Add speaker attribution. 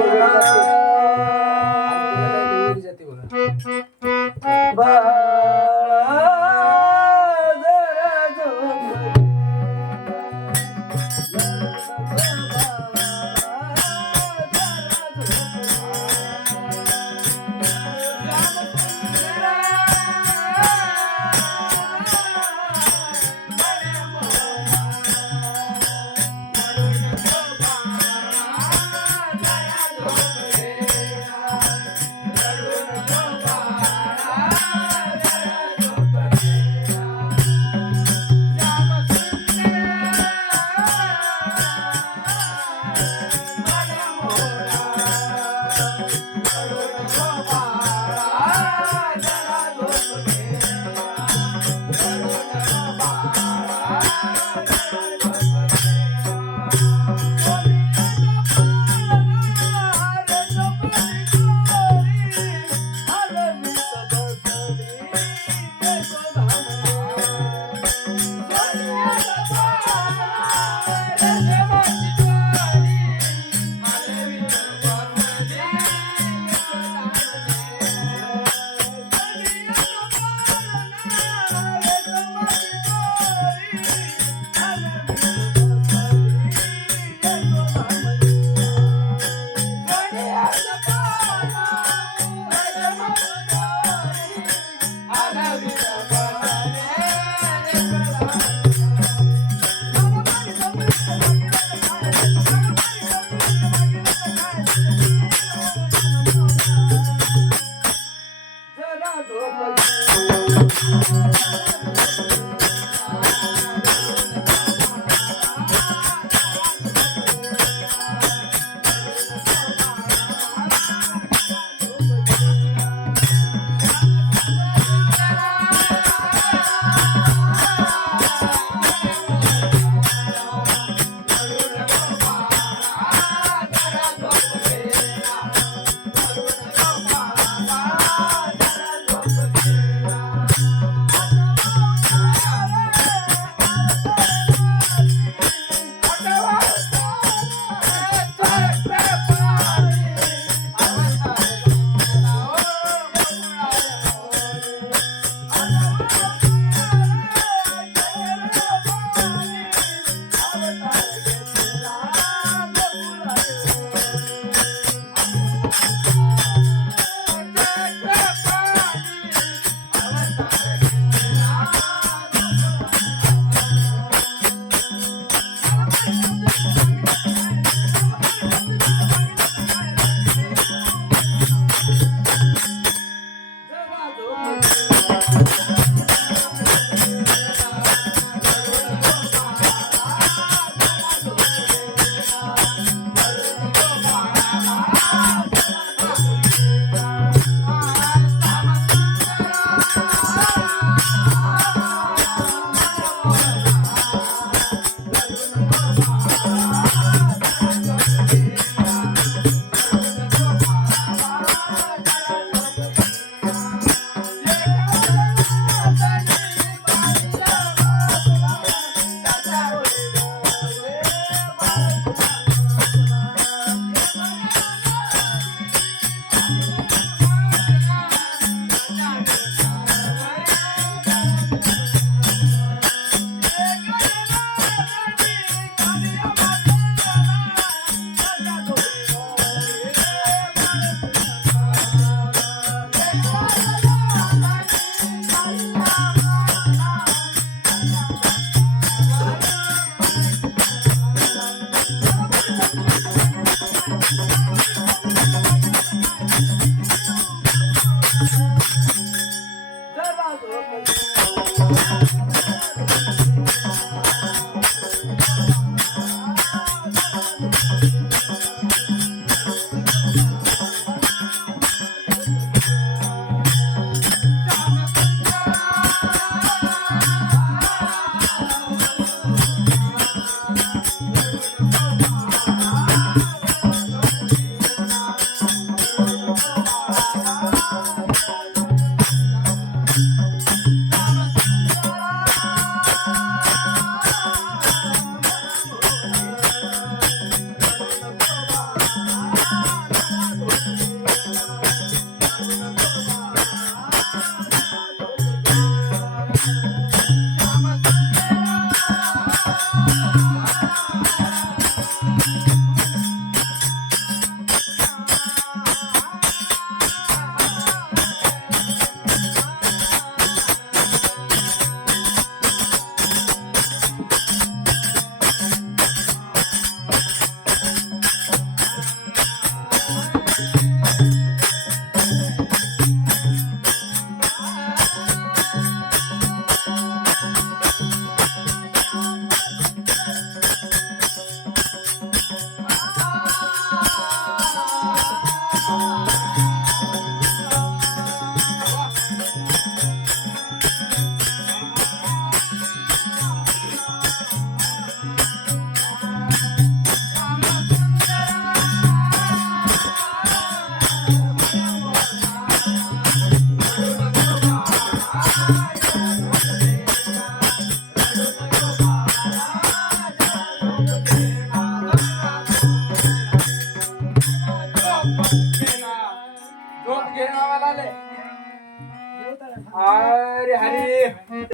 Speaker 1: Thank right. you. Thank you.